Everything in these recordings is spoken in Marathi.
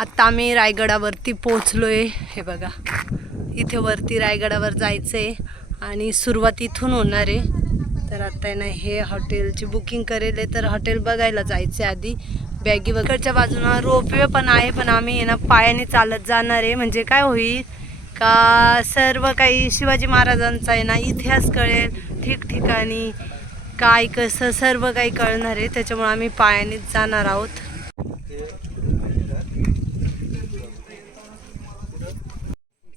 आत्ता आम्ही रायगडावरती पोचलो आहे हे बघा. इथे वरती रायगडावर जायचं आहे आणि सुरुवात इथून होणार आहे. तर आता आहे ना हे हॉटेलची बुकिंग करेल आहे. तर हॉटेल बघायला जायचं आहे आधी. बॅगी वगैरेच्या बाजूनं रोपवे पण आहे पण आम्ही आहे ना पायाने चालत जाणार आहे. म्हणजे काय होईल का सर्व काही शिवाजी महाराजांचा आहे ना इतिहास कळेल ठिकठिकाणी काय कसं सर्व काही कळणार आहे. त्याच्यामुळे आम्ही पायानेच जाणार आहोत.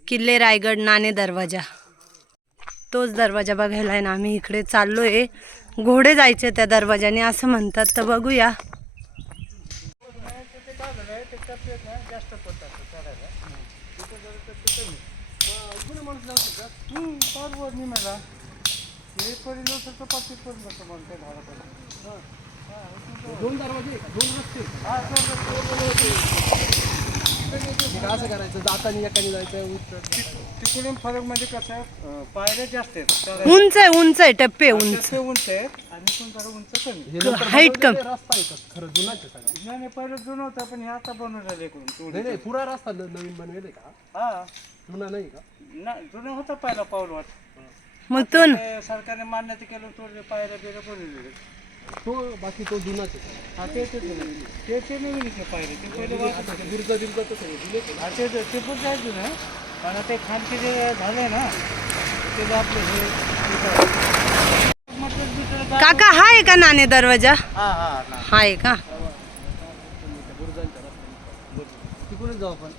किल्ले रायगड नाणे दरवाजा. तोच दरवाजा बघायला आहे ना आम्ही इकडे चाललो आहे घोडे जायचे त्या दरवाजाने असं म्हणतात. तर बघूया. असं करायचं जाताना एकाने जायचं तिकडून फरक म्हणजे कसं पायऱ्या जास्त आहेत चढायला. उंच आहे उंच आहे टप्पे उंच. ते उंच आहेत आणि पण जरा उंच कमी. हाईट कमी. रस्ता आहे का? खरं जुनाच आहे. सगळा नाही नाही, पहिलं जुनं होतं पण हे आता बनवलेलं इकडून नाही थोडी नाही पुरा रस्ता न- नवीन बनवेल का? हा. जुना नाही का? ना जुनं होतं पहिला मग तो न- ते सरकारने मान्यता केलं थोडे पायऱ्या बिऱ्या बनवलेले तो बाकी तो जुनाच आहे. हा ते ते जुनं. ते पायरे ते पहिले वाटत होते. दुर्गा दुर्गा तर सगळे जुने हा ते ते ते पण जायचं पण ते खानचे जे झाले ना ते जे आपले हे दुसरं काका हा आहे का नाणे दरवाजा? हा हा ना. हा आहे का? तिकडून जाऊ आपण.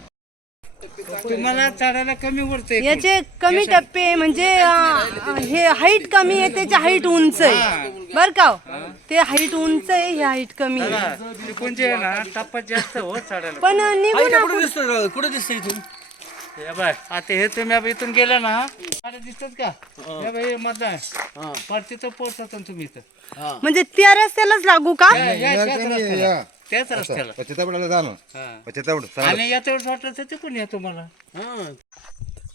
तुम्हाला चढायला कमी वरते याचे कमी टप्पे म्हणजे अं, हे हाईट कमी आहे त्याची हाईट उंच आहे. बर का हो? ते हाईट उंच आहे हे हाईट कमी आहे. ना टप्पा जास्त हो चढायला. पण निघू ना कुठे दिसतं कुठे इथून? हे बाय आता हे तुम्ही आता इथून गेला ना दिसतात का? हे. बाई मतदान परती तर पोहोचतात ना तुम्ही इथं. म्हणजे त्या रस्त्यालाच लागू का? या- या त्याच रस्त्याला. त्याच रस्त्याला. पश्चितापडाला जाणं हा. पश्चितापड आणि वेळेस वाटलं तर तिकून या तुम्हाला. हा.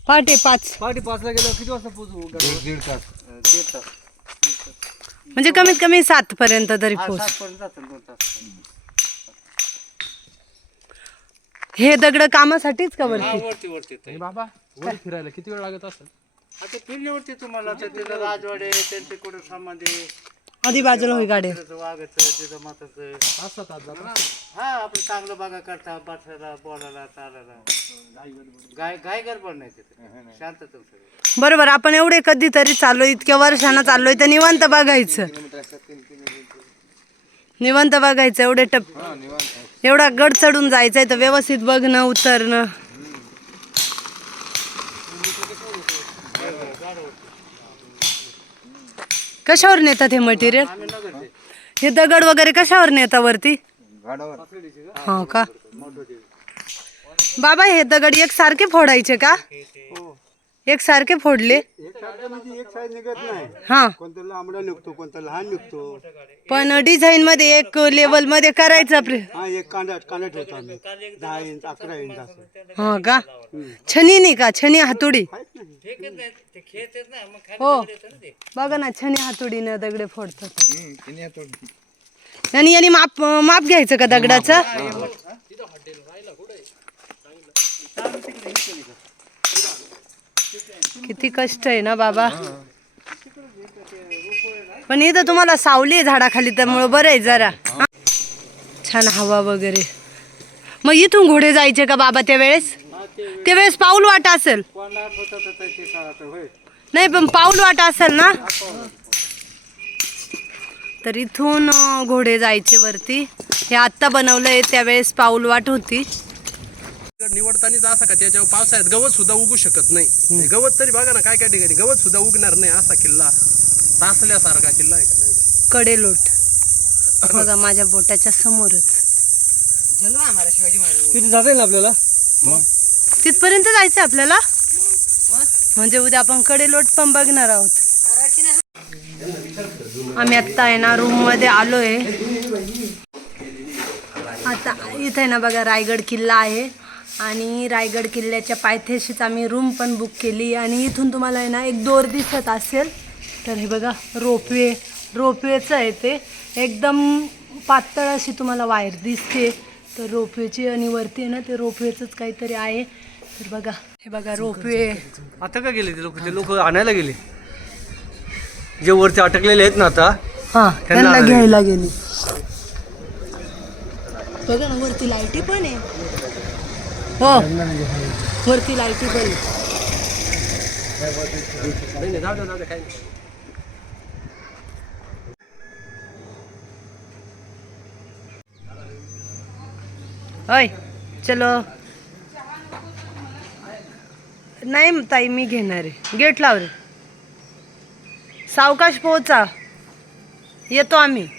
पहाटे पाच. पहाटे पाचला गेलो किती वाजता पोहोचू? दीड दीड तास. दीड तास. म्हणजे कमीत कमी सात पर्यंत तरी हा, पोच सातपर्यंत जातात दोन तास. हे दगड कामासाठीच का हा वरती वरती वरती बाबा वर फिरायला किती वेळ लागत असेल? आता फिरण्यावरती तुम्हाला तर तिथं राजवाडे त्यांचे कुठं सामान दे आधी बाजूला होई गाडी जातात हा आपलं चांगलं बघा करता बसायला बोलायला चालायला. गाय गाय गडबड नाही तिथे. शांतता सगळं. बरोबर आपण एवढे कधीतरी चाललोय इतक्या वर्षांना चाललोय तर निवांत बघायचं. निवांत बघायचं एवढे टप एवढा गड चढून जायचंय तर व्यवस्थित बघणं उतरणं. कशावर नेतात हे मटेरियल हे दगड वगैरे कशावर नेता वरती? हो का? बाबा हे दगड एक सारखे फोडायचे का? एक सारखे फोडले? एक साईज निघत नाही. हा. कोणता लांबडा निघतो कोणता लहान निघतो. पण डिझाईन मध्ये एक लेवलमध्ये करायचा प्रे हा एक कांदा कांदा ठेवतो आम्ही. दहा इंच अकरा इंच असं. हा का? छनी नाही का? छनी हातोडी. ते खेळतेच ना मग खाली हो. ना बघा ना छनी हातोडीनं दगडे फोडतात. आणि यांनी माप माप घ्यायचं का दगडाचं? किती कष्ट आहे ना बाबा. पण इथं तुम्हाला सावली आहे झाडाखाली त्यामुळं बरं आहे जरा. छान हवा वगैरे. मग इथून घोडे जायचे का बाबा त्यावेळेस? त्यावेळेस पाऊल वाट असेल. नाही पण पाऊल वाट असेल ना? तर इथून घोडे जायचे वरती. हे आत्ता बनवलंय त्यावेळेस पाऊल वाट होती. निवडतानाच असा का त्याच्यावर पावसाळ्यात गवत सुद्धा उगू शकत नाही. गवत तरी बघा ना काय काय ठिकाणी गवत सुद्धा उगणार नाही असा किल्ला. तासल्यासारखा किल्ला आहे का नाही? कडेलोट. बघा माझ्या बोटाच्या समोरच. तिथे जाता येईल आपल्याला? तिथपर्यंत जायचं आपल्याला? म्हणजे उद्या आपण कडेलोट पण बघणार आहोत. आम्ही आत्ता आहे ना रूममध्ये आलोय. आता इथे ना बघा रायगड किल्ला आहे. आणि रायगड किल्ल्याच्या पायथ्याशीच आम्ही रूम पण बुक केली. आणि इथून तुम्हाला आहे ना एक दोर दिसत असेल. तर हे बघा रोपवे रोपवेचं आहे ते. एकदम पातळ अशी तुम्हाला वायर दिसते. तर रोपवेची आणि वरती आहे ना ते रोपवेचंच काहीतरी आहे. तर बघा हे बघा रोपवे. आता का गेले ते लोक? ते लोक आणायला गेले. जे वरती अटकलेले आहेत ना आता हा त्यांना घ्यायला गेली. बघा ना वरती लाईटी पण आहे. हो. वरती लाईटी पण. होय चलो. नाही ताई मी घेणार आहे. गेट लाव रे. सावकाश पोहोचा. येतो आम्ही.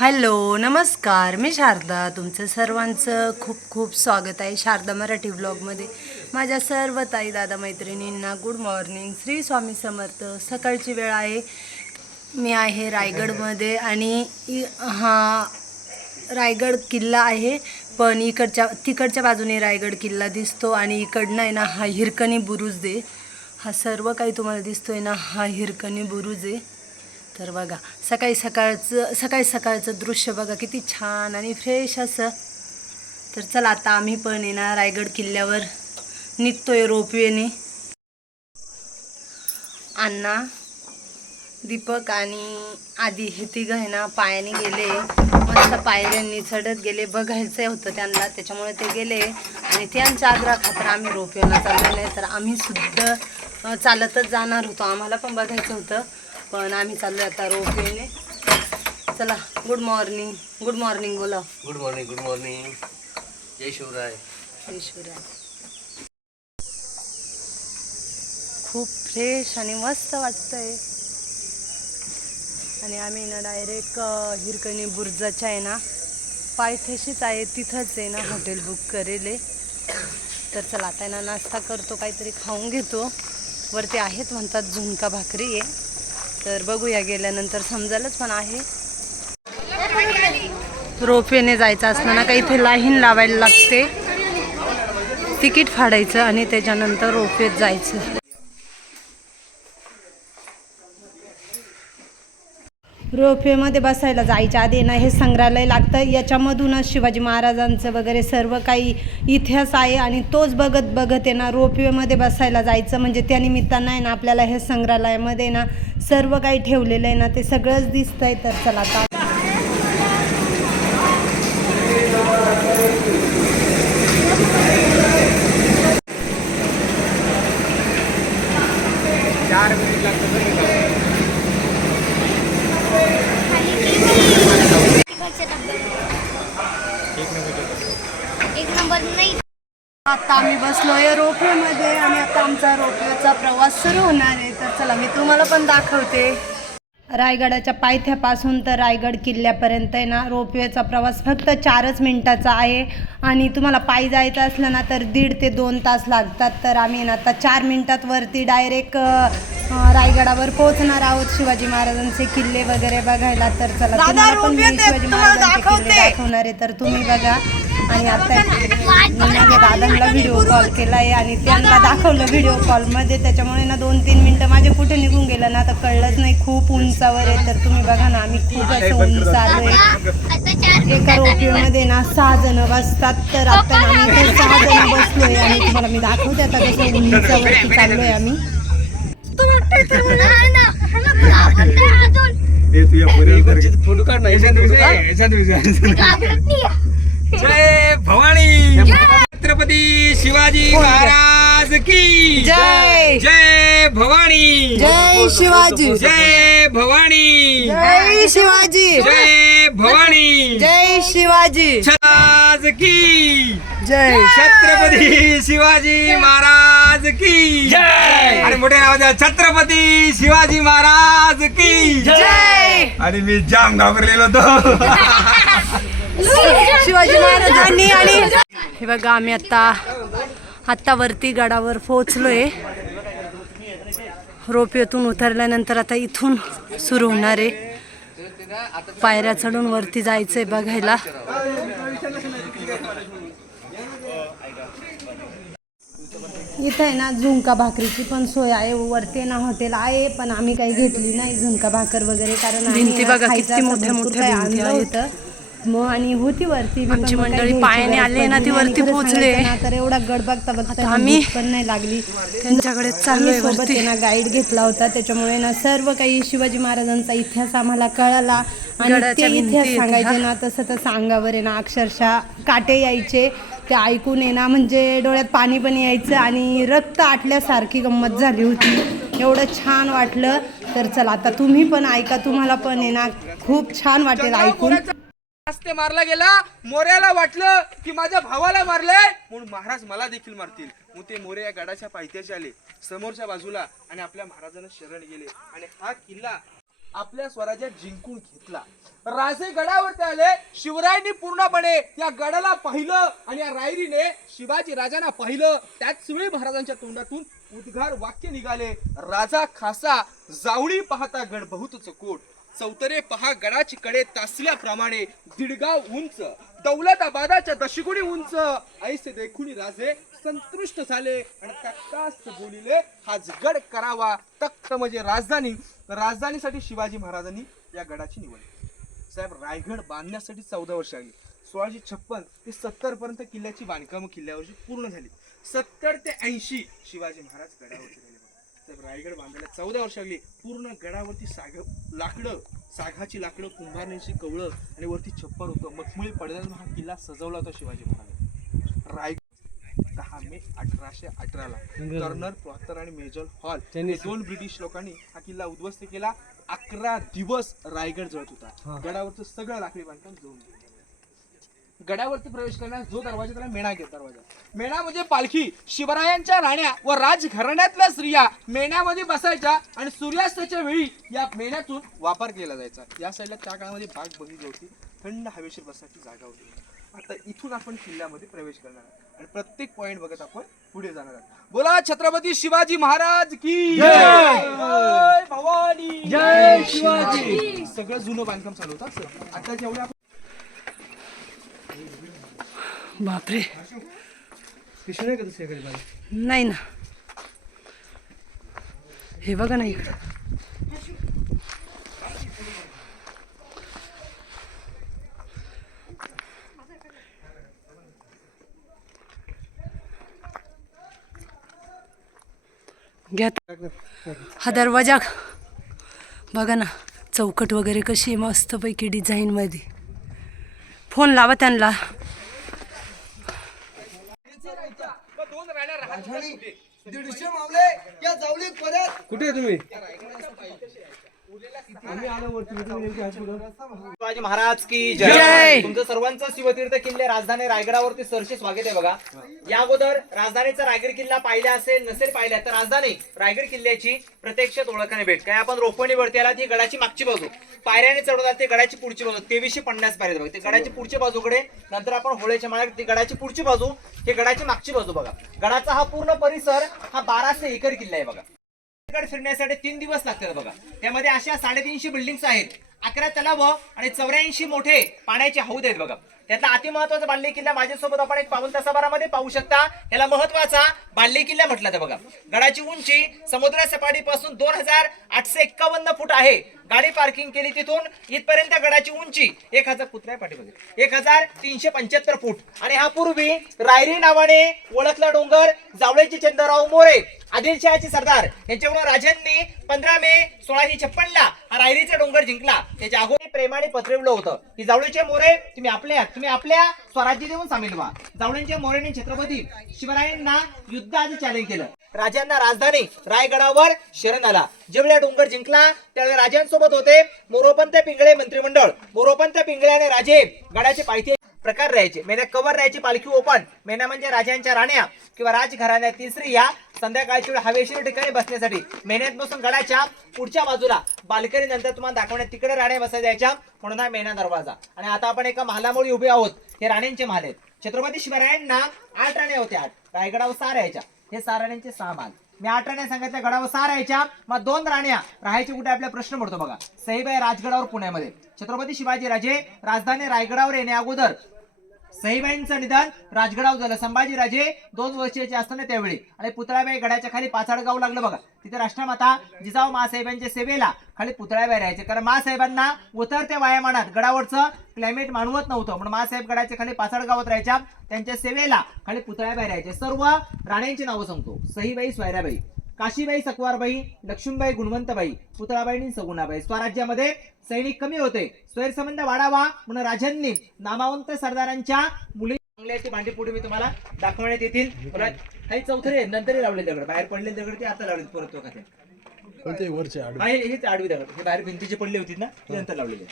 हॅलो नमस्कार. मी शारदा. तुमचं सर्वांचं खूप खूप स्वागत आहे शारदा मराठी ब्लॉगमध्ये. माझ्या सर्व ताई दादा मैत्रिणींना गुड मॉर्निंग श्री स्वामी समर्थ. सकाळची वेळ आहे. मी आहे रायगडमध्ये आणि इ- हा रायगड किल्ला आहे. पण इकडच्या तिकडच्या बाजूने रायगड किल्ला दिसतो आणि इकडनं आहे ना हा हिरकणी बुरुज दे हा सर्व काही तुम्हाला दिसतोय ना हा हिरकणी बुरुज आहे. तर बघा सकाळी सकाळचं सकाळी सकाळचं दृश्य बघा किती छान आणि फ्रेश असं. तर चला आता आम्ही पण येणार रायगड किल्ल्यावर निघतोय रोपवेने. अण्णा दीपक आणि आधी हे तिघं आहे ना पायाने गेले. मस्त पायऱ्यांनी चढत गेले. बघायचं होतं त्यांना त्याच्यामुळे ते गेले. आणि त्यांच्या आग्रा खातर आम्ही रोपवेला चाललो नाही तर आम्ही सुद्धा चालतच जाणार होतो. आम्हाला पण बघायचं होतं. पण आम्ही चाललो आता रोपवेने चला गुड मॉर्निंग गुड मॉर्निंग बोला. गुड मॉर्निंग गुड मॉर्निंग जय शिवराय. ईश्वरा खूप फ्रेश आणि मस्त वाटतंय. आणि आम्ही ना डायरेक्ट हिरकणी बुर्जाच्या आहे ना पायथ्याशीच आहे तिथंच आहे ना हॉटेल बुक करेले. तर चला आता ना नाश्ता करतो काहीतरी खाऊन घेतो. वरती आहेत म्हणतात झुणका भाकरी आहे. तर बघूया गेल्यानंतर समजायलाच पण आहे. रोपवेने जायचं असताना ना का इथे लाईन लावायला लागते. तिकीट फाडायचं आणि त्याच्यानंतर रोपवेत जायचं. रोपवेमध्ये बसायला जायच्या आधी ना हे संग्रहालय लागतं. याच्यामधूनच शिवाजी महाराजांचं वगैरे सर्व काही इतिहास आहे आणि तोच बघत बघत आहे ना रोपवेमध्ये बसायला जायचं. म्हणजे त्या निमित्तानं आहे ना आपल्याला हे संग्रहालयामध्ये ना सर्व काही ठेवलेलं आहे ना ते सगळंच दिसतंय. तर चला आता एक नंबर नाही आता आम्ही बसलोय रोपवेमध्ये आणि आता आमचा रोपवेचा प्रवास सुरू होणार आहे. तर चला मी तुम्हाला पण दाखवते. रायगडाच्या पायथ्यापासून तर रायगड किल्ल्यापर्यंत आहे ना रोपवेचा प्रवास फक्त चारच मिनटाचा आहे. आणि तुम्हाला पायी जायचं असलं ना तर दीड ते दोन तास लागतात. तर आम्ही ना आता चार मिनटात वरती डायरेक्ट रायगडावर पोहोचणार आहोत शिवाजी महाराजांचे किल्ले वगैरे बघायला. तर चला तुम्हाला पण मी शिवाजी महाराजांचे किल्ले दाखवणार आहे तर तुम्ही बघा. आणि आता माझ्या दादांना व्हिडिओ कॉल केला आहे आणि त्यांना दाखवलं व्हिडिओ कॉलमध्ये त्याच्यामुळे ना दोन तीन मिनटं माझे कुठे निघून गेलं ना तर कळलंच नाही. खूप उंचावर आहे तर तुम्ही बघा ना आम्ही खूप असं उंच आलो आहे आता चार एका रोपीमध्ये ना सहा जण बसतात तर आता आम्ही सहा जण बसलोय आणि तुम्हाला मी दाखवते आता कसं उंचावरती चाललोय आम्ही. फोटो काढ ना जय भवानी. छत्रपती शिवाजी महाराज. की? जय। जय भवानी। जय शिवाजी। जय भवानी। जय शिवाजी। जय भवानी। जय शिवाजी। महाराज की? जय। छत्रपती शिवाजी महाराज की? जय। आणि मोठ्या नावाचा छत्रपती शिवाजी महाराज की? जय। आणि मी जाम घाबरलेलो होतो. शिवाजी महाराजांनी आणि हे बघा आम्ही आता आत्ता वरती गडावर पोहोचलोय. रोपवेतून उतरल्यानंतर आता इथून सुरू होणार आहे. पायऱ्या चढून वरती जायचंय बघायला. इथं आहे ना झुणका भाकरीची पण सोय आहे. वरती ना हॉटेल आहे पण आम्ही काही घेतली नाही झुणका भाकर वगैरे कारण भिंती बघा, किती मोठ्या मोठ्या भिंती आणलं आहेत. मग आणि होती वरती आमची मंडळी पायाने आले ना, ती. वरती पोहोचले. तर एवढा गड बघता बघता ना आम्ही- पण नाही लागली. त्यांच्याकडे आम्ही सोबत ना गाईड घेतला होता. त्याच्यामुळे ना सर्व काही शिवाजी महाराजांचा इतिहास आम्हाला कळाला. आणि ते इतिहास सांगायचे. ना तसं तसं अंगावर आहे ना अक्षरशः काटे यायचे. ते ऐकून ना म्हणजे डोळ्यात पाणी पण यायचं आणि रक्त आटल्यासारखी गंमत झाली होती. एवढं छान वाटलं. तर चला आता तुम्ही पण ऐका तुम्हाला पण आहे ना खूप छान वाटेल ऐकून. रस्ते मारला गेला मोऱ्याला वाटलं की माझ्या भावाला मारलंय. म्हणून महाराज मला देखील मारतील. मग ते मोरे या गडाच्या पायथ्याशी आले समोरच्या बाजूला आणि आपल्या महाराजांना शरण गेले. आणि हा किल्ला आपल्या स्वराज्यात जिंकून घेतला. राजे गडावरती आले शिवरायांनी पूर्णपणे या गडाला पाहिलं आणि या रायरीने शिवाजी राजांना पाहिलं. त्याच वेळी महाराजांच्या तोंडातून उद्गार वाक्य निघाले. राजा खासा जावळी पाहता गड बहुतच कोट. चौतरे पहा गडाची कडे तासल्याप्रमाणे दिडगाव उंच दौलताबादाच्या दशगुणी उंच. ऐसे देखुनी राजे संतुष्ट झाले आणि तक्तास बोलिले हाच गड करावा. तख्त म्हणजे राजधानी. राजधानीसाठी शिवाजी महाराजांनी या गडाची निवड साहेब रायगड बांधण्यासाठी चौदा वर्ष लागली. सोळाशे छप्पन ते सत्तर पर्यंत किल्ल्याची बांधकाम किल्ल्यावरची पूर्ण झाली. सत्तर ते ऐंशी शिवाजी महाराज गडावरती राहिले बघा. साहेब रायगड बांधायला चौदा वर्ष लागली. पूर्ण गडावरती साग लाकडं सागाची लाकडं कुंभारण्याची कवळं आणि वरती छप्पर होतं. मखमुळी पडद्यानं हा किल्ला सजवला होता शिवाजी महाराज. रायगड दहा मे अठराशे अठराला कर्नल प्रॉक्टर आणि मेजर हॉल हे दोन ब्रिटिश लोकांनी हा किल्ला उद्ध्वस्त केला. अकरा दिवस रायगड जळत होता. गडावरचं सगळं लाकडी बांधकाम जळून गेलं गडावरती प्रवेश करण्यास जो दरवाजा त्याला मेणा घेत दरवाजा. मेणा म्हणजे पालखी. शिवरायांच्या राण्या व राजघराण्यातल्या स्त्रिया मेण्यामध्ये बसायच्या आणि सूर्यास्ताच्या वेळी या मेण्यातून वापर केला जायचा. या साईडला त्या काळामध्ये बाग बगीची होती. थंड हवेशीर बसायची जागा होती. आता इथून आपण किल्ल्यामध्ये प्रवेश करणार आहोत. आणि प्रत्येक पॉइंट बघत आपण पुढे जाणार आहोत. बोला छत्रपती शिवाजी महाराज की जय! भवानी! जय शिवाजी! सगळं जुनं बांधकाम चालू होतं आता जेवढे आपण बापरे. नाही का ना. हे बघा ना इकडं. घ्या हा दरवाजा. बघा ना चौकट वगैरे कशी मस्तपैकी डिझाईनमध्ये फोन लावा त्यांना. कुठे? आहे तुम्ही? शिवाजी महाराज की जय. जय! तुमचं सर्वांचं शिवतीर्थ किल्ले राजधानी रायगडावरती सरसे स्वागत आहे बघा. या अगोदर राजधानीचा रायगड किल्ला पाहिला असेल नसेल पाहिला तर राजधानी रायगड किल्ल्याची प्रत्यक्षात ओळखणे भेट. काय आपण रोपणीवरती आला ती गडाची मागची बाजू. पायऱ्याने चढवतात ते गडाची पुढची बाजू. तेवीसशे पन्नास पायऱ्या आहेत बघा. ते गडाची पुढची बाजूकडे नंतर आपण होळ्याच्या माळ्यात ती गडाची पुढची बाजू हे गडाची मागची बाजू बघा. गडाचा हा पूर्ण परिसर हा बाराशे एकर किल्ला आहे बघा. फिरण्यासाठी तीन दिवस लागतात बघा. त्यामध्ये अशा साडेतीनशे बिल्डिंग्स आहेत. अकरा तलाव आणि चौऱ्याऐंशी मोठे पाण्याचे हौद आहेत बघा. त्यातला अति महत्त्वाचा किल्ला माझ्यासोबत आपण एक पाऊन तासाभरामध्ये पाहू शकता. याला महत्त्वाचा बाल्य किल्ला म्हटला तर बघा. गडाची उंची समुद्र सपाटीपासून दोन हजार आठशे एक्कावन्न फूट आहे. गाडी पार्किंग केली तिथून इथपर्यंत गडाची उंची एक हजार कुत्र्या पाठीमध्ये एक हजार तीनशे पंच्याहत्तर फूट. आणि हा पूर्वी रायरी नावाने ओळखला डोंगर जावळेचे चंद्रराव मोरे आदिलशहाचे सरदार. यांच्यामुळे राजांनी पंधरा मे सोळाशे छप्पनला हा रायरीचा डोंगर जिंकला. त्याच्या अगोदर प्रेमाने पत्रवलं होतं की जावळेचे मोरे तुम्ही आपल्या तुम्ही आपल्या स्वराज्य देऊन सामील व्हा. जावळींच्या मोरेने छत्रपती शिवरायांना युद्धाचं चॅलेंज केलं. राजांना राजधानी रायगडावर शरण आला. जेवढ्या डोंगर जिंकला त्यावेळी राजांसोबत होते. मोरोपंत पिंगळे मंत्रिमंडळ. मोरोपंत पिंगळे आणि राजे गडाचे पायथे प्रकार राहायचे. मेन्या कवर राहायची पालखी ओपन. मेन्या म्हणजे राजांच्या राण्या किंवा राजघराण्यातील स्त्रिया संध्याकाळची वेळ हवेशीर ठिकाणी बसण्यासाठी. मेन्यात बसून गडाच्या पुढच्या बाजूला बाल्कनी नंतर तुम्हाला दाखवण्यात तिकडे राण्या बसायला द्यायच्या. म्हणून हा मेना दरवाजा. आणि आता आपण एका महालामुळे उभे आहोत. हे राण्यांचे महाल आहेत. छत्रपती शिवरायांना आठ राण्या होत्या. आठ रायगडावर सहा राहायच्या. हे सहा राण्यांचे सहा महाल. मी आठ राण्या सांगितल्या गडावर सहा राहायच्या मग दोन राण्या. राहायचे कुठे? आपला प्रश्न पडतो बघा. सईबाई राजगडावर पुण्यामध्ये. छत्रपती शिवाजी राजे राजधानी रायगडावर येण्या अगोदर. सईबाईंचं निधन राजगडाव झालं. संभाजीराजे दोन वर्षाचे असताना त्यावेळी. आणि पुतळाबाई गडाच्या खाली पाचाड गाव लागलं बघा. तिथे राष्ट्रमाता जिजाऊ मासाहेबांच्या सेवेला खाली पुतळाबाई राहायचे. कारण मासाहेबांना उतरत्या वायामानात गडावरचं क्लायमेट मानवत नव्हतं. म्हणून मासाहेब गडाच्या खाली पाचाड गावात राहायच्या. त्यांच्या सेवेला खाली पुतळाबाई राहायचे. सर्व राण्यांची नावं सांगतो. सईबाई स्वैराबाई काशीबाई सकवारबाई लक्ष्मीबाई गुणवंतबाई पुतळाबाई आणि सगुणाबाई. स्वराज्यामध्ये सैनिक कमी होते. स्वैरसंबंध वाढावा म्हणून राजांनी नामावंत सरदारांच्या मुली चांगल्याची भांडी पुढे मी तुम्हाला दाखवण्यात येतील. काही चौथरे नंतरही लावले दगड. बाहेर पडले दगड ते आता लावले परत वरचे हेच आडवी दगड. हे बाहेर भिंतीचे पडले होती ना नंतर लावलेले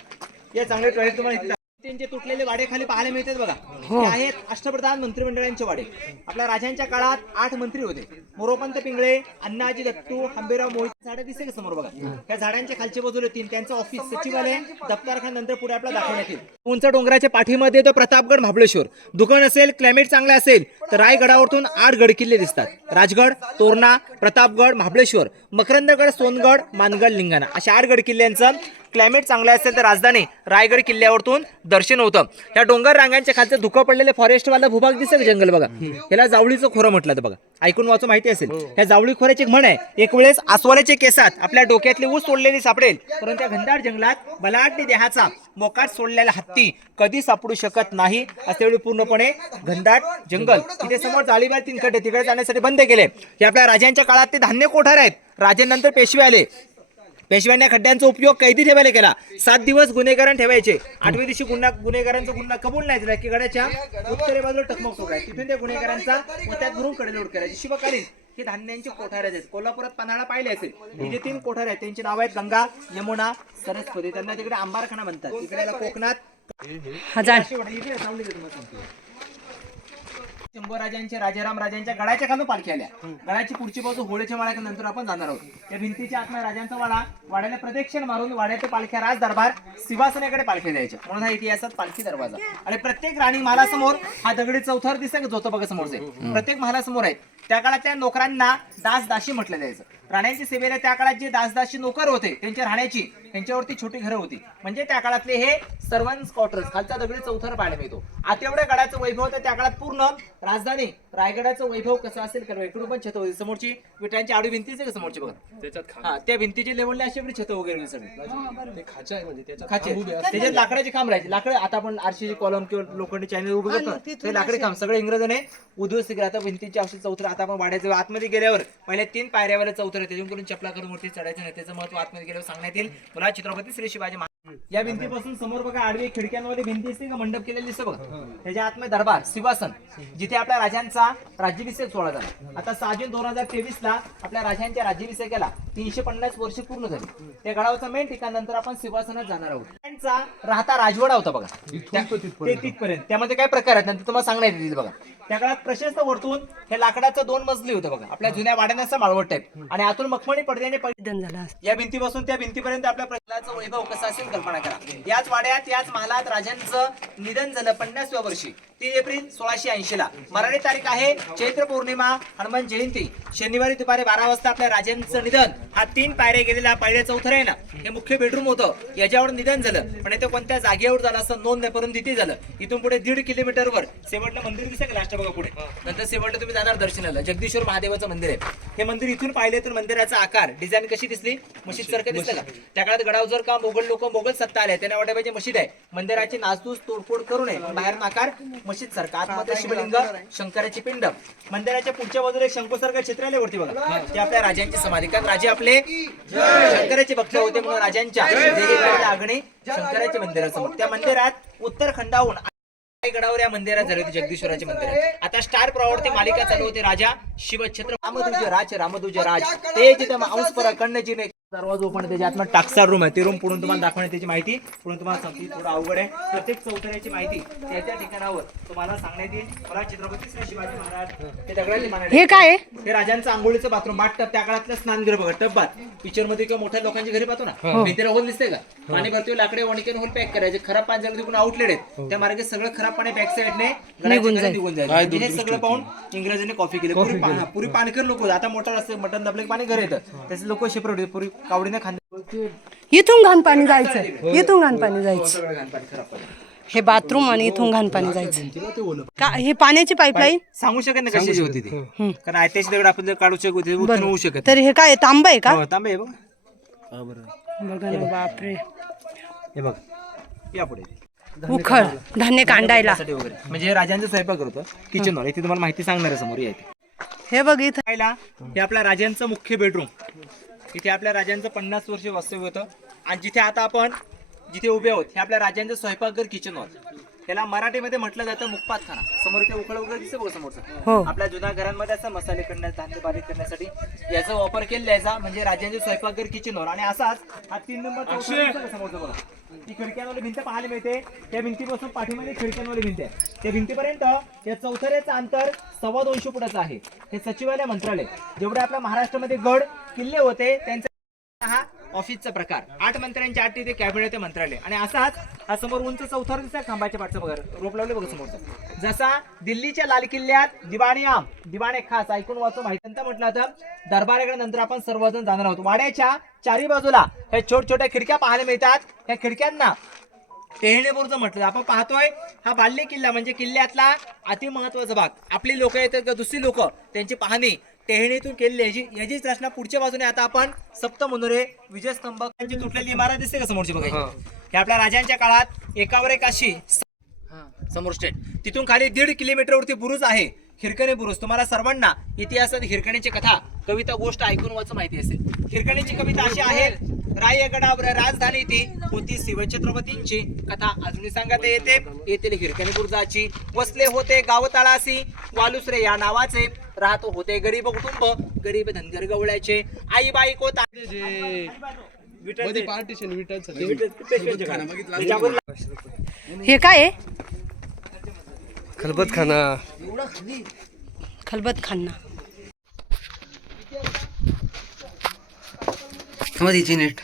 या चांगले टॉयलेट तुम्हाला त्यांचे तुटलेले वाडे खाली पाहायला मिळतात बघा. हे. आहेत अष्टप्रधान मंत्रिमंडळांचे वाडे. आपल्या राजांच्या काळात आठ मंत्री होते. मोरोपंत पिंगळे अण्णाजी दत्तू हंबीराव मोहित झाडं दिसते का समोर बघा? त्या झाडांच्या खालच्या बाजूला तीन त्यांचं ऑफिस सचिवालय दप्तरखाना नंतर पुढे आपलं दाखवण्यात येईल. उंच डोंगराच्या पाठीमध्ये तो प्रतापगड महाबळेश्वर. दुकान असेल क्लायमेट चांगला असेल तर रायगडावरतून आठ गड किल्ले दिसतात. राजगड तोरणा प्रतापगड महाबळेश्वर मकरंदगड सोनगड मानगड लिंगाणा. अशा आठ गड किल्ल्यांचं क्लायमेट चांगलं असेल तर राजधानी रायगड किल्ल्यावरतून दर्शन होतं. या डोंगर रांगांच्या खालचं धुकं पडलेले फॉरेस्टवाला भूभाग दिसत जंगल बघा? याला जावळीचं खोरं म्हटलं बघा. ऐकून वाचून माहिती असेल. या जावळी खोऱ्याची म्हण आहे एक वेळेस आस्वाल्याच्या केसात आपल्या डोक्यातली ऊस सोडलेली सापडेल. परंतु त्या घनदाट जंगलात बलाढ्य देहाचा मोकाट सोडलेला हत्ती कधी सापडू शकत नाही असे वेळी पूर्णपणे घनदाट जंगल. तिथे समोर जाळीबार तिनकडे खड्डे तिकडे जाण्यासाठी बंद केले. हे आपल्या राजांच्या काळात ते धान्य कोठार आहेत. राजेनंतर पेशवे आले. पेशव्यांनी खड्ड्यांचा उपयोग कैदी ठेवायला केला. सात दिवस गुन्हेगारां ठेवायचे. आठव्या दिवशी गुन्हा गुन्हेगारांचा गुन्हा कबूल नाही झाला. की गडाच्या उत्तरे बाजूला टकमक सोडायची तिथून त्या गुन्हेगारांचा व त्यात लोड करायची शिवकालीन हे धान्यांचे कोठार आहेत कोल्हापुरात पन्हाळा पाहिले असेल. हे जे तीन कोठार आहेत. त्यांची नाव आहेत गंगा यमुना सरस्वती. त्यांना तिकडे अंबारखाना म्हणतात. तिकडे याला कोकणात. हजार अशी वाटली, इथे सावली देतो मग सांगतो. शंभू राजांच्या राजाराम राजांच्या गडाच्या खालून पालखी आल्या. गडाची पुढची बाजू होळीच्या माळ्या नंतर आपण जाणार आहोत. त्या भिंतीच्या आतमध्ये राजांचा वाडा वाड्याला प्रदक्षिण मारून वाड्याच्या पालख्या राज दरबार सिंहासनाकडे पालखी द्यायच्या. म्हणून हा इतिहासात पालखी दरवाजा. आणि प्रत्येक राणी महालासमोर हा दगडी चौथर दिसत जोतो बघा समोरचे. प्रत्येक महालासमोर आहे. त्या काळातल्या नोकरांना दास दाशी म्हटलं जायचं. राण्यांच्या सेवेला त्या काळात जे दासदाशी नोकर होते त्यांच्या राहण्याची त्यांच्यावरती छोटी घरं होती. म्हणजे त्या काळातले हे सर्वन्स क्वार्टर्स खालचा दगडी चौथर पाहायला मिळतो. आता एवढ्या गडाचं वैभव तर त्या काळात पूर्ण राजधानी रायगडाचं वैभव कसं असेल कारण इकडून पण छत होती. समोरची विटांची आडवी भिंतीच आहे का समोरची बघा? त्याच्यात हा त्या भिंतीच्या लेवलला अशी एवढी छत वगैरे सगळी ते खाचा आहे म्हणजे त्याच्यात खाचे. त्याच्यात लाकडाची काम राहायची. लाकड आता आपण आरशीची कॉलम किंवा लोखंडी चॅनल उभे करतो. ते लाकडी काम सगळे इंग्रजाने उद्ध्वस्त केलं आता भिंतीची औषध चौथर आता आपण वाड्याचं आतमध्ये गेल्यावर पहिले तीन पायऱ्यावर चौथर आहे. त्याच्याकडून चपला करून वरती चढायचं नाही. त्याचं महत्त्व आतमध्ये गेल्यावर सांगण्यात येईल. मला छत्रपती श्री शिवाजी महाराज. या भिंतीपासून समोर बघा आडवी खिडक्यांमध्ये भिंती असते का मंडप केलेली दिसतं बघा. त्याच्या आतमध्ये दरबार सिंहासन जिथे आपल्या राजांचा राज्याभिषेक सोहळा झाला. आता सहा जून दोन हजार तेवीस ला आपल्या राजांच्या राज्याभिषेकाला तीनशे पन्नास वर्ष पूर्ण झाली. त्या गडावरचं मेन ठिकाण नंतर आपण सिंहासनात जाणार आहोत. त्यांचा राहता राजवाडा होता बघा. ते तिथपर्यंत. त्यामध्ये काय प्रकार आहेत? नंतर तुम्हाला सांगण्यात येतील बघा. त्या काळात प्रशस्त वरतून हे लाकडाचं दोन मजली होतं बघा. आपल्या जुन्या वाड्यानं असं माळवट टाईप. आणि आतून मखमणी पडद्याने पड- निधन झालं. या भिंतीपासून त्या भिंतीपर्यंत आपल्या प्रश्नाचं वैभव कसं असेल कल्पना करा. याच वाड्यात याच महालात राजांचं निधन झालं पन्नासव्या वर्षी. तीन एप्रिल सोळाशे ऐंशी ला मराठी तारीख आहे चैत्र पौर्णिमा हनुमान जयंती. शनिवारी दुपारी बारा वाजता आपल्या राजांचं निधन. हा तीन पायऱ्या गेलेला पायऱ्या चौथर आहे ना. हे मुख्य बेडरूम होतं. याच्यावर निधन झालं. पण ते कोणत्या जागेवर झालं असं नोंद नाही परंतु तिथे झालं. इथून पुढे दीड किलोमीटरवर शेवटलं मंदिर दिसेल लास्ट बघा पुढे. नंतर शेवटलं तुम्ही जाणार दर्शनाला. जगदीश्वर महादेवाचं मंदिर आहे. हे मंदिर इथून पाहिले तर मंदिराचा आकार डिझाईन कशी दिसली? मशीद सारखं दिसलं का? त्या काळात गडावर जर का मोगल लोक मोगल सत्ता आले त्यांना वाटायला पाहिजे मशीद आहे. मंदिराची नासधूस तोडफोड करू नये. बाहेर आकार मशीद सारखा. आतमध्ये शिवलिंग शंकराची पिंड. मंदिराच्या पुढच्या बाजूला एक शंकूसारखं चित्र आले वरती बघा ते आपल्या राजांची समाधी. कारण राजे आपले शंकराचे भक्त होते म्हणून राजांच्या अग्नी शंकराच्या मंदिरासमोर. त्या मंदिरात उत्तरखंडाहून गडावर या मंदिरात झाले होते जगदीश्वराचे मंदिर आहे. आता स्टार प्रवावरती मालिका चालू होते राजा शिवछत्र रामदुज राज रामदुज राज. ते जिथे अंश पर कन्नजी ने दरवाजा ओपन त्याच्या आतमध्ये टाकसार रूम आहे. ते रूम पुढून तुम्हाला दाखवण्यात त्याची माहिती पुढून तुम्हाला सांगते थोडं अवघड आहे. प्रत्येक चौथऱ्याची माहिती त्या त्या ठिकाणावर तुम्हाला सांगण्यात येईल. मला छत्रपती श्री शिवाजी महाराज ते हे काय? आहे? हे राजांचं आंघोळीचं बाथरूम बाट त्या काळातलं स्नानगृह बघा टब्बात पिक्चरमध्ये किंवा मोठ्या लोकांच्या घरी पाहतो ना भिंतीला होल दिसते का? पाणी भरती लाकडे वणकेन होल पॅक करायचे. खराब पाणी झालं तिकडून आउटलेट आहेत त्या मार्गे सगळं खराब पाणी बॅक साईडने निघून जाईल. निघून जाईल. हे सगळं पाहून इंग्रजांनी कॉफी केली. पुरी पा- पुरी पाणकर लोक आता मोटर असते मटन दाबले की पाणी घर येतं. त्याचे लोक शेपरेट पुरी कावडीने खांदे इथून घाण पाणी जायचं इथून घाण पाणी जायचं सगळं घाण पाणी खराब पाणी हे बाथरूम आणि इथून घाण पाणी जायचं का हे पाण्याची पाईपलाईन? सांगू शकत नाही कशाची होती ती. कारण आयत्याची दगड आपण जर काढू शकत होऊ शकत तर हे काय तांब आहे का? हो, तांबे आहे बघ. ना बापरे. हे बघ. या पुढे. उखळ धान्य कांडायला. म्हणजे हे राजांचं स्वयंपाक होतं किचन वर इथे तुम्हाला माहिती सांगणार आहे समोर हे बघ इथं. हे आपल्या राजांचं मुख्य बेडरूम इथे आपल्या राजांचं पन्नास वर्ष वास्तव्य होतं. आणि जिथे आता आपण जिथे उभे आहोत हे आपल्या राजांचं स्वयंपाकघर किचन होत. त्याला मराठीमध्ये म्हटलं जातं मुक्पात खाना समोर इथे उकळ वगैरे दिसतं बघा समोरचं. हो. आपल्या जुन्या घरांमध्ये असं मसाले करण्यास धान्य बारीक करण्यासाठी याचा वापर केला जायचा म्हणजे राजांचे स्वयंपाकघर किचन हॉल आणि असाच हा तीन नंबर समोरचा बघा. ती खिडक्यांवाली भिंत पाहायला मिळते. त्या भिंतीपासून पाठीमागे खिडक्यांवाली भिंत आहे. त्या भिंतीपर्यंत या चौथऱ्याचं अंतर सव्वा दोनशे फुटाचं आहे. हे सचिवालय मंत्रालय. जेवढे आपल्या महाराष्ट्रामध्ये गड किल्ले होते त्यांचा हा ऑफिसचा प्रकार. आठ मंत्र्यांच्या आठ तिथे कॅबिनेट ते मंत्रालय. आणि असाच हा समोर उंच चौथर दिसला खांबाच्या पाठचा बघा रोप लावले बघा समोरचा. जसा दिल्लीच्या लाल किल्ल्यात दिवाणी आम दिवाणे खास ऐकून वाचून माहिती. नंतर म्हटलं तर दरबाराकडे नंतर आपण सर्वजण जाणार आहोत. वाड्याच्या चारी बाजूला ह्या छोट छोट्या खिडक्या पाहायला मिळतात. ह्या खिडक्यांना टेहळीपूरचं म्हटलं. आपण पाहतोय हा बाल्य किल्ला म्हणजे किल्ल्यातला अति महत्त्वाचा भाग. आपली लोक येतात का? दुसरी लोक त्यांची पाहणी. टेहळीतून केलेली याची याचीच रचना पुढच्या बाजूने आता आपण सप्त मनोरे विजयस्तंभाची तुटलेली इमारत दिसते का समोरची बघा हे. आपल्या राजांच्या काळात एकावर एक अशी समोर स्टेट तिथून खाली दीड किलोमीटरवरती बुरुज आहे. हिरकणी बुरुज. तुम्हाला सर्वांना इतिहासात हिरकणीची कथा कविता गोष्ट ऐकून वाचून माहिती असेल. हिरकणीची कविता अशी आहे रायगडावर राजधानी ती. होती शिवछत्रपतींची. कथा अजूनही सांगत येते. येथील हिरकणी बुरुजाची वसले होते गाव तळासी वालुसरे या नावाचे. राहतो होते गरीब कुटुंब. गरीब धनगर गवळ्याचे आई बाई कोता हे काय आहे? खलबत खाना. खलबत खान्ना मध्ये नेट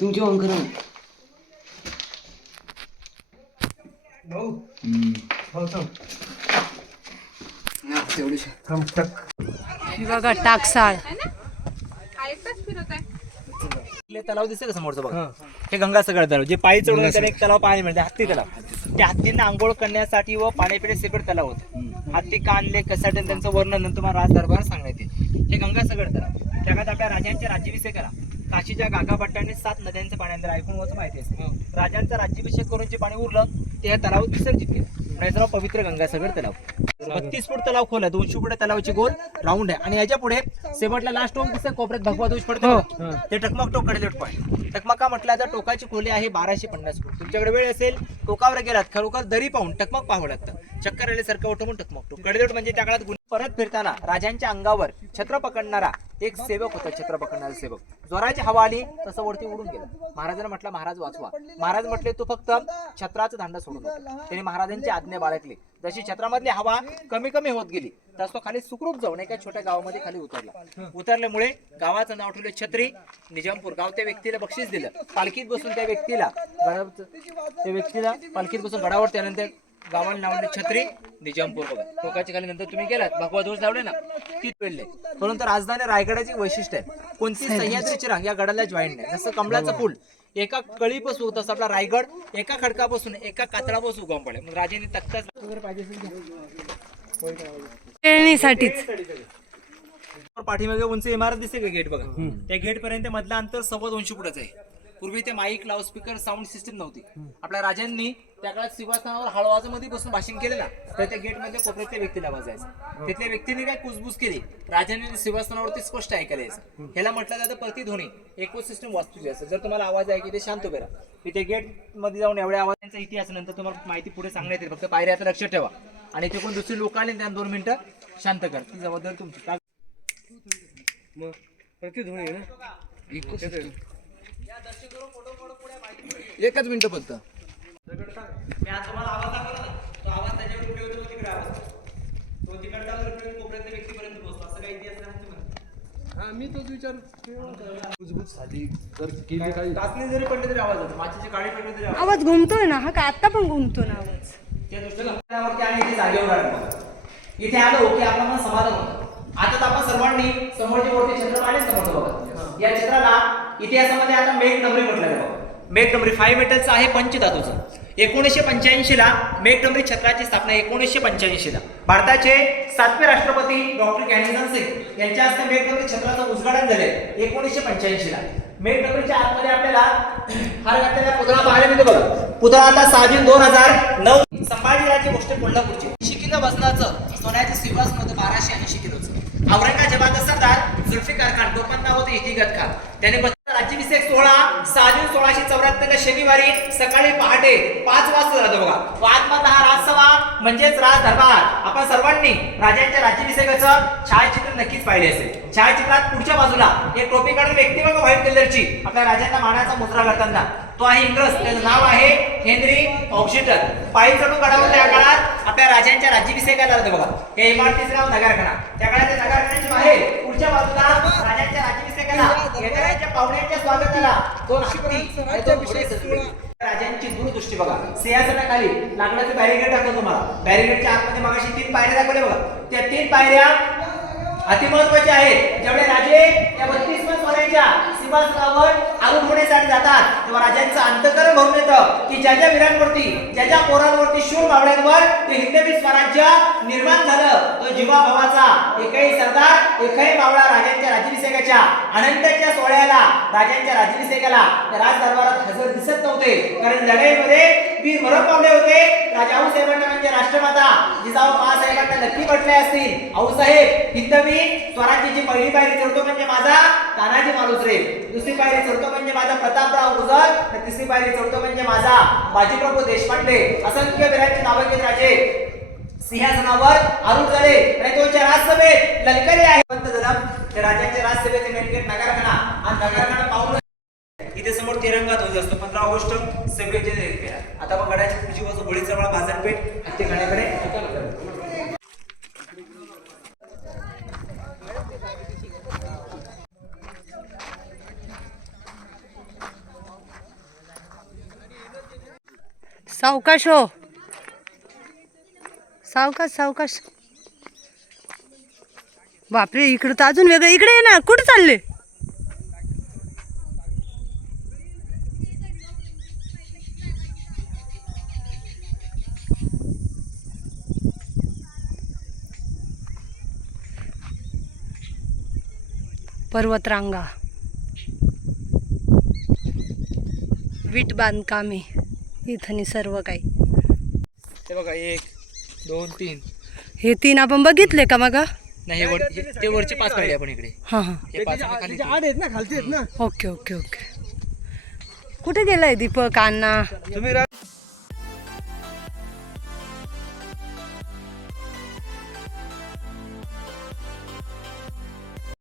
तुमची ऑन करा हे बघा टाकसाळ. आपले तलाव दिसते का समोरचं बघा? हे. गंगासागर तलाव. जे पायी चढून त्याला एक तलाव पाहायला मिळते हत्ती तलाव. त्या हत्तींना आंघोळ करण्यासाठी व पाण्यापिणे सेपरेट तलाव होते. हत्ती कानले कसाटे त्यांचं वर्णन नंतर राज दरबार सांगण्यात येईल. हे गंगासागर तलाव त्या काळात आपल्या राजांच्या राज्याभिषेकाला काशीच्या गागाभट्टाने सात नद्यांचं पाण्यावर ऐकून वाच माहिती असते राजांचा राज्याभिषेक करून जे पाणी उरलं ते या तलावात विसर्जित केलं. पवित्र गंगासागर तलाव. बत्तीस फूट तलाव खोल आहे दोनशे फूट तलावाची गोल राऊंड आहे. आणि याच्यापुढे शेवटला लास्ट टोक दिसतं कोपऱ्यात भगवा दोष पडतो. बघा. ते टकमक टोककडे पॉईंट टकमका का म्हटलं तर टोकाची खोली आहे बाराशे पन्नास फूट. तुमच्याकडे वेळ असेल टोकावर गेलात खरोखर दरी पाहून टकमक पाहावं लागतं. चक्कर आल्यासारखं उठवून टकमक. टोक म्हणजे त्या काळात परत फिरताना राजांच्या अंगावर छत्र पकडणारा एक सेवक होता छत्र पकडणारा सेवक. जोराची हवा आली तसं वरती उडून गेला. महाराजांना म्हटलं महाराज वाचवा. महाराज म्हटले तू फक्त छत्राचं धांड सोडून त्यांनी महाराजांची आज्ञा बाळगली. जशी छत्रामधली हवा कमी कमी होत गेली तस तो खाली सुखरूप जाऊन एका छोट्या गावामध्ये खाली उतरला. उतरल्यामुळे गावाचं नाव ठेवलं छत्री. निजामपूर गाव त्या व्यक्तीला बक्षीस दिलं. पालखीत बसून त्या व्यक्तीला गडावर त्या व्यक्तीला पालखीत बसून गडावर त्यानंतर गावाला नावले छत्री निजामपूर बघा. टोकाच्या खाली नंतर तुम्ही गेलात भगवा दोष लावले ना ती पेरले परंतु राजधानी रायगडाची वैशिष्ट्य आहे. कोणती? सह्याद्रीची रांग या गडाला जॉईंट नाही. जसं कमलाचं फुल एका कळीपासून तसं आपला रायगड एका खडकापासून एका कातळापासून उगम पडे मग राजांनी तख्ताच वगैरे पाहिजे पाठीमागे उंच इमारत दिसते का गेट बघा? त्या गेट पर्यंत मधलं अंतर सव्वा दोनशे फुटाचं आहे. पूर्वी ते माईक लाऊडस्पीकर साऊंड सिस्टम नव्हती. आपल्या राजांनी त्या काळात सिंहासनावर हळवाचं मध्ये बसून भाषण केलं ना तर त्या गेटमध्ये कोपऱ्यात त्या व्यक्तीला वाजायचं. तिथल्या व्यक्तीने काय कुसबुस केली? राजांनी सिंहासनावरती स्पष्ट ऐकायला यायचं. ह्याला म्हटलं जातं प्रतिध्वनी इको सिस्टम वास्तू असं. जर तुम्हाला आवाज आहे की ते शांत उभे राहा. तिथे गेटमध्ये जाऊन एवढ्या आवाजांचा इतिहास नंतर तुम्हाला माहिती पुढे सांगण्यात येईल. फक्त पायऱ्या आता लक्षात ठेवा. आणि इथे कोण दुसरी लोक आले त्यांना दोन मिनिटं शांत कर. ती जबाबदारी तुमची. का- एकच मिनिट फक्त. मी आज तुम्हाला आवाज दाखवला ना, तो आवाज त्याच्या कुठे होतो तो तिकडे आवाज होतो. तो तिकडचा जर ट्रेन कोपऱ्यातल्या व्यक्तीपर्यंत पोहोचतो असं काही इतिहास नाही तुम्हाला. हा मी तोच विचार. बुजबुज झाली जर केली काही टाचणी जरी पडली तरी आवाज होतो माचीची काळी पडली तरी आवाज घुमतोय ना हा का आता पण घुमतो ना आवाज? त्या दृष्टीने आम्ही इथे जागेवर आलो. इथे आलो की आपलं मन समाधान होतं. आता तर आपण सर्वांनी समोरची वरती छत्र पाहिले समोरचं बघा या चित्राला इतिहासामध्ये आता मेघडंबरी म्हटलं जातं. मेघडंबरी फाईव्ह मेटलचं आहे पंचधातूचं. एकोणीसशे पंच्याऐंशीला मेघडंबरी छत्राची स्थापना एकोणीसशे पंच्याऐंशी ला. भारताचे सातवे राष्ट्रपती डॉक्टर कॅनिसन सिंग यांच्या हस्ते मेघडंबरी छत्राचं उद्घाटन झाले एकोणीसशे पंच्याऐंशीला मेघडंबरीच्या आतमध्ये आपल्याला हार घातलेला पुतळा पाहायला मिळतो बघा. पुतळा आता सहा जून दोन हजार नऊ. संभाजीराजे गोष्ट कोल्हापूरची. शिकिलं बसण्याचं वजनाचं सोन्याचं सिंहासन होतं बाराशे ऐंशी किलोचं. औरंगाजेबाचा सरदार जुल्फिकार खान टोपन्ना नाव होतं इतिगत खान. त्याने राज्याभिषेक सोहळा साजून सोळाशे चौऱ्याहत्तर शनिवारी सकाळी पहाटे पाच वाजता झाला बघा. पाच वाजता हा राजसभा म्हणजेच राज दरबार आपण सर्वांनी राजांच्या राज्याभिषेकाचं छायाचित्र नक्कीच पाहिले असेल. छायाचित्रात पुढच्या बाजूला एक टोपी काढून व्यक्ती बघा व्हाईट कलरची आपल्या राजांना मानाचा मुद्रा करताना तो आहे इंग्रज त्याचं नाव आहे हेनरी ऑक्सिटन पायी चढून गडावर त्या काळात आपल्या राजांच्या राज्याभिषेकाला होते बघा. या इमारतीचं नाव नगरखाना. त्या काळात त्या नगरखान्याच्या बाहेर पुढच्या बाजूला राजांच्या राज्याभिषेकाला येणाऱ्यांच्या पाहुण्यांच्या स्वागताला दोन हत्ती राजांची दूरदृष्टी बघा. सिंहासनाखाली लागण्याचं बॅरिकेड दाखवतो तुम्हाला. बॅरिकेडच्या आतमध्ये मागाशी तीन पायऱ्या दाखवल्या बघा. त्या तीन पायऱ्या अति महत्त्वाचे आहेत. ज्यामुळे राजे या बत्तीस सोन्याच्या सिंहासनावर आरूढ होण्यासाठी जातात. तेव्हा राजांचं अंतकरण भरून येतं की ज्या ज्या वीरांवरती ज्या ज्या पोरांवरती शूर मावळ्यांवर ते हिंदवी स्वराज्य निर्माण झालं तो जीवा भावाचा एकही सरदार एकही मावळा राजांच्या राज्याभिषेकाच्या अनंताच्या सोहळ्याला राजांच्या राज्याभिषेकाला त्या राजदरबारात हजर दिसत नव्हते. कारण लढाईमध्ये वीर मरण पावले होते. राजा आऊसाहेबांना म्हणजे राष्ट्रमाता जिजाऊ महासाहेबांना नक्की म्हटले असतील. आऊसाहेब मी स्वराज्याची पहिली पायरी चढतो म्हणजे माझा तानाजी मालुसरे. दुसरी पायरी चढतो म्हणजे माझा प्रतापराव गुजर. तर तिसरी पायरी चढतो म्हणजे माझा बाजीप्रभू देशपांडे. असंख्य वीरांची नावं घेत राजे. सिंहासनावर आरूढ झाले. आणि तोच्या राजसभेत ललकरी आहे. पंत जलम त्या राजांच्या राजसभेचे मेन नगरखाना. आणि नगरखाना पाहून इथे समोर तिरंगा ध्वज असतो. पंधरा ऑगस्ट सगळे जे आता आपण गडाची पुढची बाजू बळीचवळ बाजारपेठ हत्ती खाण्याकडे सावकाश हो. सावकाश सावकाश. बापरे इकडं तर अजून वेगळं इकडे ये ना. कुठं चालले? पर्वतरांगा. वीट बांधकामे. इथं सर्व काही. ते बघा एक दोन तीन. हे तीन आपण बघितले का मग? नाही ते वरचे पाच काढले आपण इकडे. हां हां. हे पाच आणि खाली आड आहेत ना खालती आहेत ना. Okay okay okay. कुठे गेलाय दीपक अण्णा? तुम्ही